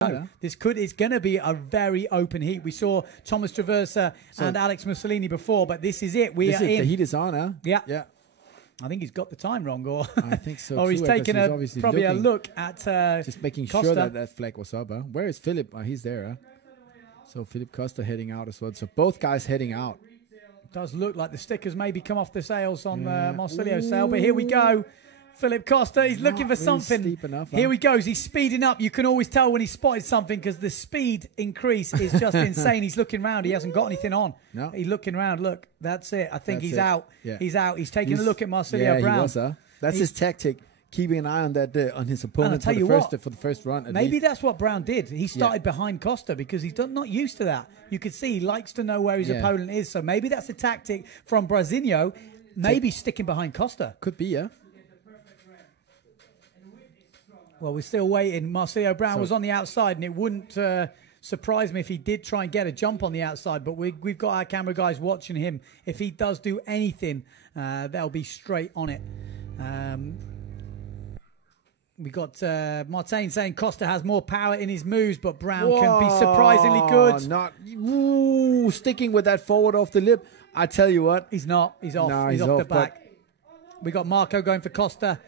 It's going to be a very open heat. We saw Thomas Traversa and Alex Marcilio before, but this is it. The heat is on, huh? Yeah. I think he's got the time wrong, or I think so. or he's taking probably a look at just making Köster. Sure that flag was up. Huh? Where is Philip? He's there. Huh? So Philip Köster heading out as well. So both guys heading out. It does look like the stickers maybe come off the sails on Marcilio's sail, but here we go. Philip Köster, he's looking for something. Steep enough, Here he goes. He's speeding up. You can always tell when he spotted something because the speed increase is just insane. He's looking round. He hasn't got anything on. No. He's looking round. Look, that's it. I think he's out. Yeah. He's out. He's taking a look at Marcilio Browne. He was, that's his tactic, keeping an eye on that on his opponent for the first run. Maybe that's what Browne did. He started behind Köster because he's not used to that. You could see he likes to know where his opponent is. So maybe that's a tactic from Brawzinho. Maybe sticking behind Köster. Could be, yeah. Well, we're still waiting. Marcilio Browne was on the outside, and it wouldn't surprise me if he did try and get a jump on the outside. But we've got our camera guys watching him. If he does do anything, they'll be straight on it. We got Martin saying Köster has more power in his moves, but Browne can be surprisingly good. Sticking with that forward off the lip. I tell you what. He's not. He's off. No, he's off the back. We got Marco going for Köster.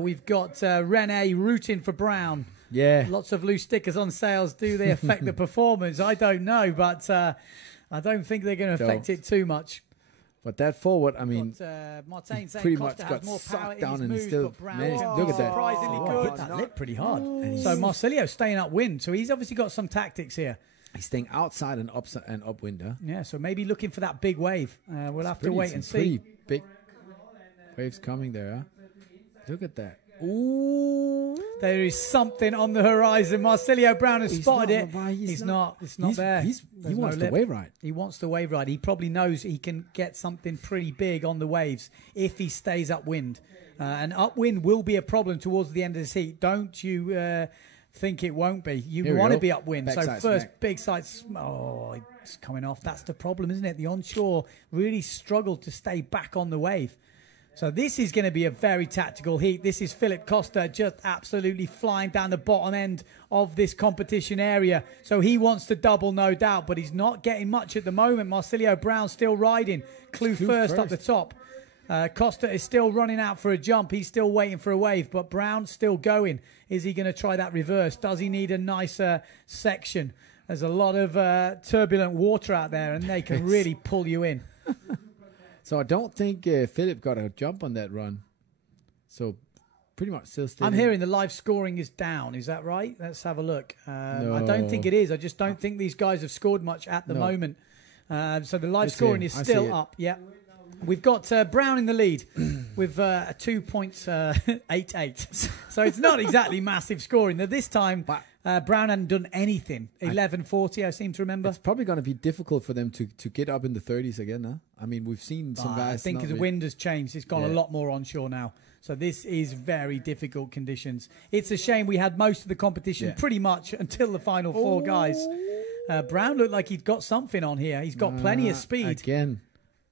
We've got Rene rooting for Browne. Yeah. Lots of loose stickers on sails. Do they affect the performance? I don't know, but I don't think they're going to affect it too much. But that forward, I mean, Martin saying pretty Köster much has got more power sucked down in his and moves, still but Browne managed. Look at that. Surprisingly good. Hit that lip pretty hard. So Marcilio staying upwind. So he's obviously got some tactics here. He's staying outside and upwind. Huh? Yeah, so maybe looking for that big wave. We'll have to wait and see. Pretty big waves coming there. Huh? Look at that. Ooh. There is something on the horizon. Marcilio Browne has spotted it. It's not there. He wants the wave ride. He wants the wave ride. He probably knows he can get something pretty big on the waves if he stays upwind. And upwind will be a problem towards the end of this heat. Don't you think it won't be? You want to be upwind. So first big side. Oh, it's coming off. That's the problem, isn't it? The onshore really struggled to stay back on the wave. So this is going to be a very tactical heat. This is Philip Köster just absolutely flying down the bottom end of this competition area. So he wants to double, no doubt, but he's not getting much at the moment. Marcilio Browne still riding. Clue first up the top. Köster is still running out for a jump. He's still waiting for a wave, but Browne's still going. Is he going to try that reverse? Does he need a nicer section? There's a lot of turbulent water out there, and they can really pull you in. So I don't think Philip got a jump on that run. So pretty much still steady. I'm hearing the live scoring is down. Is that right? Let's have a look. No. I don't think it is. I just don't think these guys have scored much at the moment. So the live scoring is still up. Yeah. We've got Browne in the lead with a 2.88. So it's not exactly massive scoring. Now this time, Browne hadn't done anything. 11.40, I seem to remember. It's probably going to be difficult for them to get up in the 30s again, huh? I mean, we've seen some guys. I think the wind has changed. It's gone a lot more onshore now. So this is very difficult conditions. It's a shame we had most of the competition pretty much until the final four guys. Browne looked like he'd got something on here. He's got plenty of speed. Again.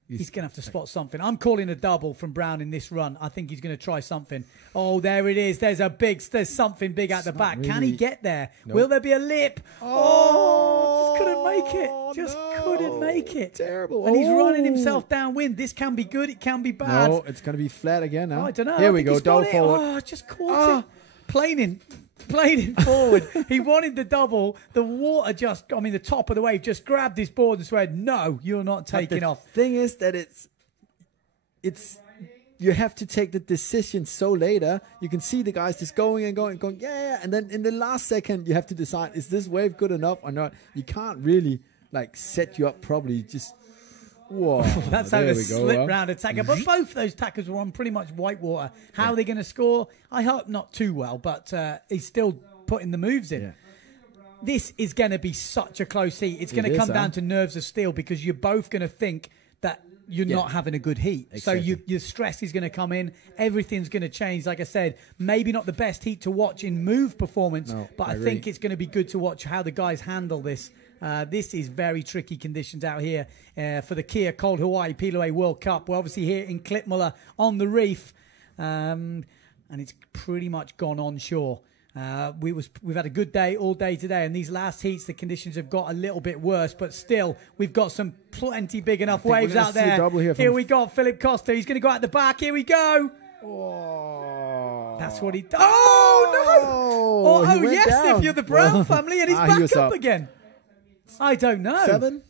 He's going to have to spot something. I'm calling a double from Browne in this run. I think he's going to try something. Oh, there it is. There's something big at the back. Really. Can he get there? Nope. Will there be a lip? Oh, just couldn't make it. Just couldn't make it. Terrible. And he's running himself downwind. This can be good. It can be bad. No, it's going to be flat again now. Oh, I don't know. Here we go. Double forward. Oh, just caught it. Planing forward. He wanted the double. The water the top of the wave just grabbed his board and said, no, you're not taking off. The thing is that it's you have to take the decision so later. You can see the guys just going and going and going, and then in the last second you have to decide, is this wave good enough or not? You can't really set you up properly. Just whoa. That's how the slip round attacker. But both those tackers were on pretty much white water. How are they going to score? I hope not too well, but he's still putting the moves in. Yeah. This is going to be such a close heat. It's going to come down to nerves of steel because you're both going to think that you're not having a good heat. Exactly. So your stress is going to come in. Everything's going to change. Like I said, maybe not the best heat to watch in move performance, but I think it's going to be good to watch how the guys handle this. This is very tricky conditions out here for the Kia Cold Hawaii PWA World Cup. We're obviously here in Klitmøller on the reef, and it's pretty much gone onshore. We've had a good day all day today, and these last heats the conditions have got a little bit worse, but still we've got some plenty big enough waves out there. Here we got Philip Köster. He's going to go out the back. Here we go. Oh. That's what he does. Oh no! Oh yes, down. If you're the Brown family, and he's back up again. I don't know. 7.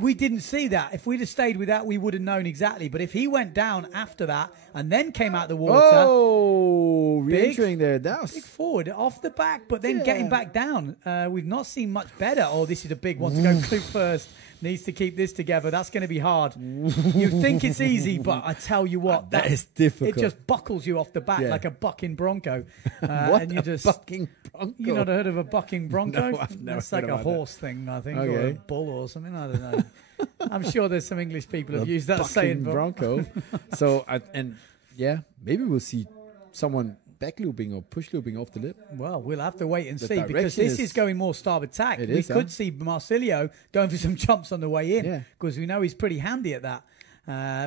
We didn't see that. If we'd have stayed with that, we would have known exactly. But if he went down after that and then came out the water, re-entering there, that was big forward off the back, but then getting back down. We've not seen much better. Oh, this is a big one to go Klute first. Needs to keep this together. That's going to be hard. You think it's easy, but I tell you what, that is difficult. It just buckles you off the back like a bucking bronco. What? And you just bucking bronco? You not heard of a bucking bronco? No, I've never That's like a horse thing, I think, or a bull or something. I don't know. I'm sure there's some English people who've used that saying. Bronco. So maybe we'll see someone back looping or push looping off the lip. Well, we'll have to wait and see, because this is going more starboard tack. We could see Marcilio going for some jumps on the way in, because we know he's pretty handy at that.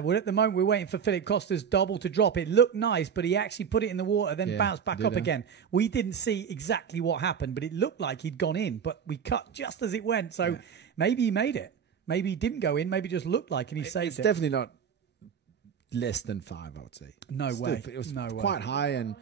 Well, at the moment, we're waiting for Philip Köster's double to drop. It looked nice, but he actually put it in the water, then bounced back up again. We didn't see exactly what happened, but it looked like he'd gone in, but we cut just as it went. So maybe he made it. Maybe he didn't go in. Maybe it just looked like, and he saved it. It's definitely not less than 5, I would say. No way. It was quite high, and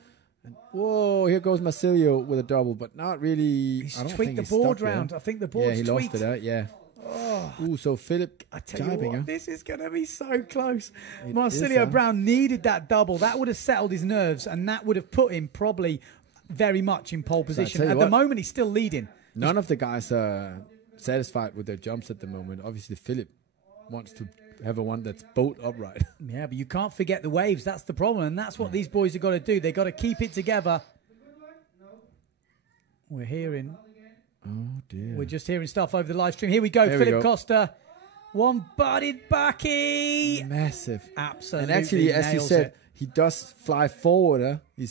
whoa, here goes Marcilio with a double, but not really. He's tweaked the board round. I think the board's tweaked. Yeah, he lost it out, Oh. Ooh, so Philip, I tell you what, this is going to be so close. Marcilio Browne needed that double. That would have settled his nerves, and that would have put him probably very much in pole position. At the moment, he's still leading. None of the guys are satisfied with their jumps at the moment. Obviously, Philip wants to have a one that's bolt upright. Yeah, but you can't forget the waves. That's the problem, and that's what these boys have got to do. They've got to keep it together. We're hearing... Oh, dear. We're just hearing stuff over the live stream. Here we go, Philip Köster. One-butted backy. Massive. Absolutely. And actually, as you said, he does fly forward. He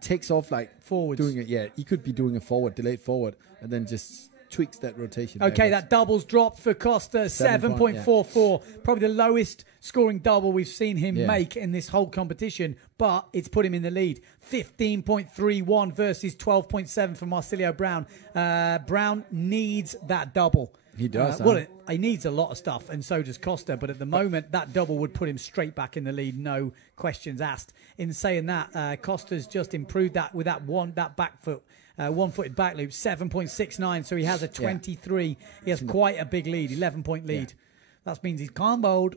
takes off like forwards. Doing it. Yeah, he could be doing a forward, delayed forward, and then just tweaks that rotation. Okay, that double's dropped for Köster, 7.44. Probably the lowest scoring double we've seen him make in this whole competition, but it's put him in the lead. 15.31 versus 12.7 for Marcilio Browne. Browne needs that double. He does. He needs a lot of stuff, and so does Köster. But at the moment, that double would put him straight back in the lead, no questions asked. In saying that, Köster's just improved that with that back foot. One-footed back loop, 7.69, so he has a 23. He has quite a big lead, 11-point lead. That means he's comboed,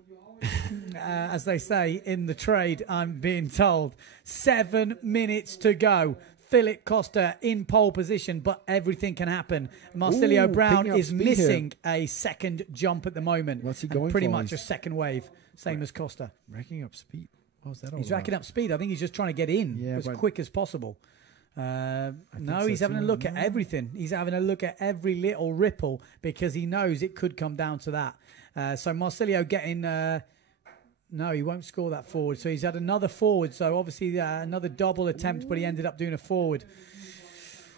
as they say in the trade, I'm being told. 7 minutes to go. Philip Köster in pole position, but everything can happen. Marcilio Browne is missing a second jump at the moment. What's he going for? Pretty much a second wave, same as Köster. Racking up speed. What was that all He's racking up speed. I think he's just trying to get in as quick as possible. No, he's having a look at everything. He's having a look at every little ripple because he knows it could come down to that. So Marcilio getting... no, he won't score that forward. So he's had another forward. So obviously another double attempt, but he ended up doing a forward.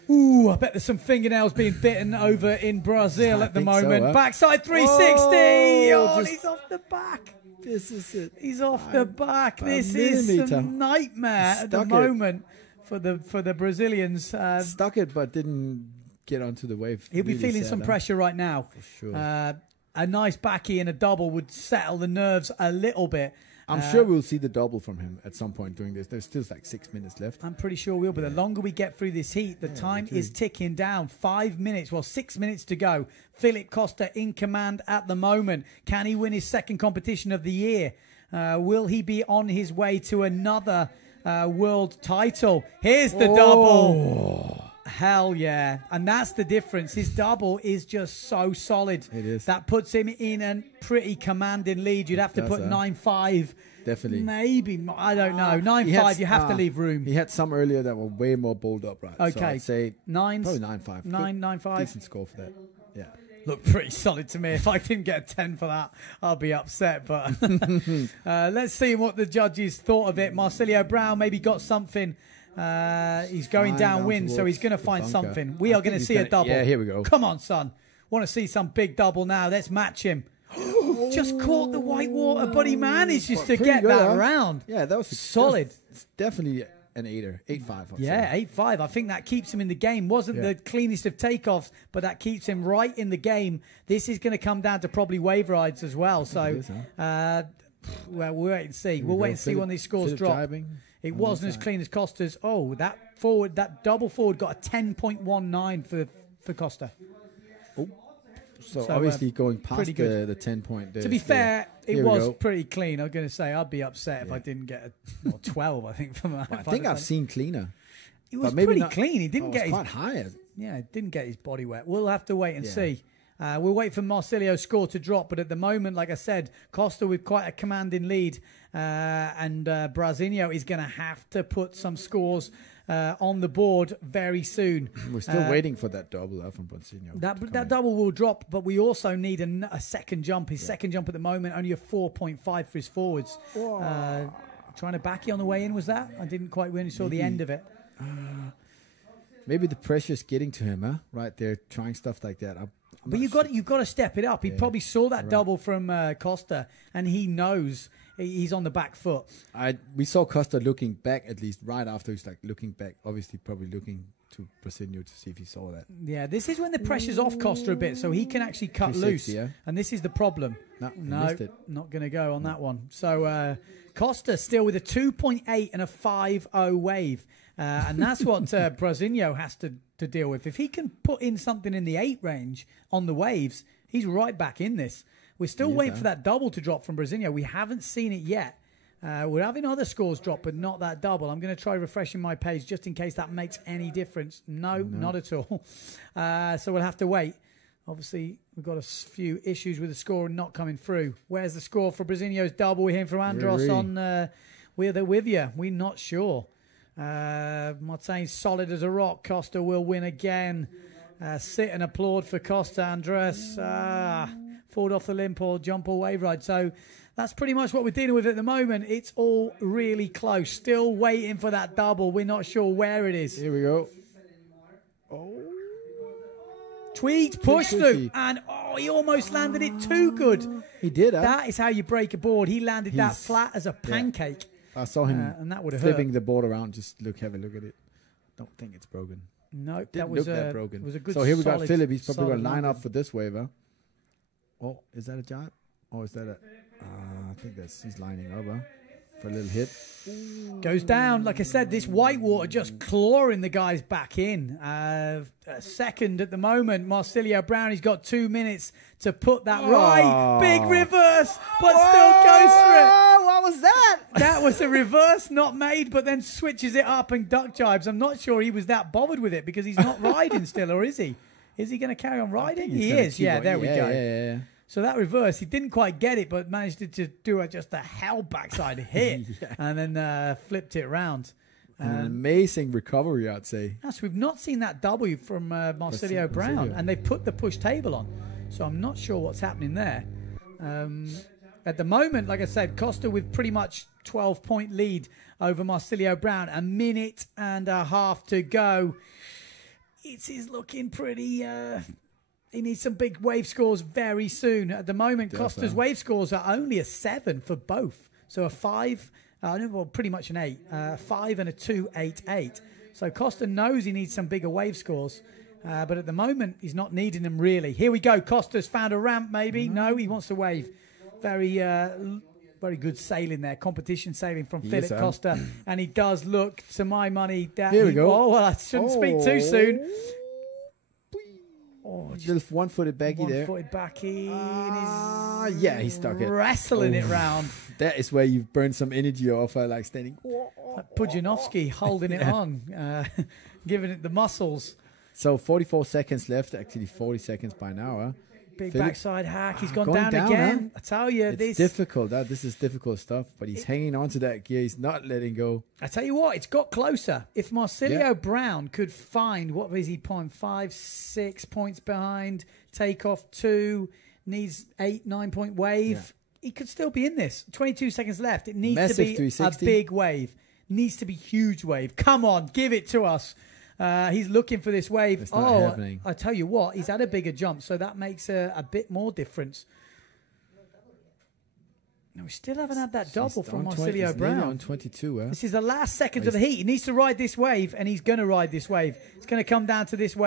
Ooh, I bet there's some fingernails being bitten over in Brazil at the moment. So, backside 360. Oh, he's off the back. This is it. He's off the back. This is a nightmare at the moment. For the Brazilians. Stuck it, but didn't get onto the wave. He'll be feeling some pressure right now. For sure. A nice backy and a double would settle the nerves a little bit. I'm sure we'll see the double from him at some point during this. There's still like 6 minutes left. I'm pretty sure we'll, but the longer we get through this heat, the time is ticking down. 5 minutes, 6 minutes to go. Philip Köster in command at the moment. Can he win his second competition of the year? Will he be on his way to another world title? Here's the double. Hell yeah. And that's the difference. His double is just so solid. It is. That puts him in a pretty commanding lead. You'd have to put 9.5. Definitely. Maybe. I don't know. 9.5, you have to leave room. He had some earlier that were way more bowled up, right? Okay. So I'd say 9. Probably 9.5. 9.5. Decent score for that. Yeah. Looked pretty solid to me. If I didn't get a 10 for that, I'll be upset. But let's see what the judges thought of it. Marcilio Browne maybe got something. He's going downwind, so he's going to find something. We are going to see a double. Yeah, here we go. Come on, son. Want to see some big double now. Let's match him. Just caught the white water, but he managed to get that round. Yeah, that was solid. It's definitely an 8-5. Yeah, 8-5. I think that keeps him in the game. Wasn't the cleanest of takeoffs, but that keeps him right in the game. This is going to come down to probably wave rides as well. So, well, we'll wait and see. We'll wait and see when these scores drop. It wasn't as clean as Köster's. Oh, that double forward got a 10.19 for Köster. Oh. So obviously going past the 10 point. To be fair, it was pretty clean. I was going to say I'd be upset if I didn't get a 12. I think from that. Well, I think I've seen cleaner. It was pretty clean. He didn't get quite high. Yeah, didn't get his body wet. We'll have to wait and see. We'll wait for Marcilio's score to drop, but at the moment, like I said, Köster with quite a commanding lead, and Brawzinho is going to have to put some scores on the board very soon. We're still waiting for that double from Brawzinho. That double will drop, but we also need a second jump. His second jump at the moment, only a 4.5 for his forwards. Trying to back you on the way in, was that? I didn't quite really saw the end of it. Maybe the pressure's getting to him, huh? Right there, trying stuff like that. But you've got to step it up. He probably saw that double from Köster, and he knows he's on the back foot. We saw Köster looking back, at least right after he's like looking back, obviously probably looking to Brawzinho to see if he saw that. Yeah, this is when the pressure's off Köster a bit, so he can actually cut loose. And this is the problem. No, not going to go on that one. So Köster still with a 2.8 and a 5.0 wave. And that's what Brawzinho has to deal with. If he can put in something in the 8 range on the waves, he's right back in this. We're still waiting for that double to drop from Brawzinho. We haven't seen it yet. We're having other scores drop, but not that double. I'm going to try refreshing my page just in case that makes any difference. No, not at all. So we'll have to wait. Obviously, we've got a few issues with the score not coming through. Where's the score for Brawzinho's double? We're hearing from Andros on with you. We're not sure. Martin's solid as a rock. Köster will win again. Sit and applaud for Köster, Andres. Forward off the limp or jump or wave ride. So that's pretty much what we're dealing with at the moment. It's all really close. Still waiting for that double. We're not sure where it is. Here we go. Oh. Tweet push through. And he almost landed it too good. He did, huh? That is how you break a board. He landed that flat as a pancake. I saw him and that would have flipping hurt. the board around. Just have a look at it. Don't think it's broken. No, that was broken. It was a good. So here we got Philip. He's probably going to line landing. up for this waiver. Oh, is that a jab? Or is that a? I think he's lining up for a little hit. Goes down. Like I said, this whitewater just clawing the guys back in. Second at the moment, Marcilio Browne. He's got 2 minutes to put that right. Big reverse, but still goes for it. What was that? That was a reverse, not made, but then switches it up and duck jibes. I'm not sure he was that bothered with it because he's not riding still, or is he? Is he going to carry on riding? He is. Yeah, there we go. Yeah. So that reverse, he didn't quite get it, but managed to do just a hell backside hit and then flipped it around. An amazing recovery, I'd say. Yes, we've not seen that W from Marcilio Browne, and they've put the push table on. So I'm not sure what's happening there. At the moment, like I said, Köster with pretty much 12-point lead over Marcilio Browne. A minute and a half to go. It is looking pretty... He needs some big wave scores very soon. At the moment, Köster's wave scores are only a 7 for both. So a 5, well, pretty much an 8. 5 and a 2, 8, 8. So Köster knows he needs some bigger wave scores. But at the moment, he's not needing them really. Here we go. Köster's found a ramp maybe. No, he wants to wave. Very good sailing there. Competition sailing from Philip Köster. And he does look, to my money, that here we go. Oh, well, I shouldn't speak too soon. Oh, little one-footed backy there. One-footed backy. Yeah, he stuck it. Wrestling it round. That is where you've burned some energy off, like standing. Like Pudzianowski holding it on, giving it the muscles. So 44 seconds left, actually 40 seconds by now. Big backside hack. He's gone down again. I tell you, it's difficult. This is difficult stuff, but he's hanging on to that gear. He's not letting go. I tell you what, it's got closer. If Marcilio Browne could find, what was he, 0.5, 6 points behind, take off 2, needs 8, 9-point wave, he could still be in this. 22 seconds left. It needs to be a big wave. Needs to be huge wave. Come on, give it to us. He's looking for this wave. It's not happening. I tell you what, he's had a bigger jump, so that makes a bit more difference. No, we still haven't had that double He's from on Marcilio he's Browne. nearly on 22. This is the last seconds of the heat. He needs to ride this wave, and he's going to ride this wave. It's going to come down to this wave.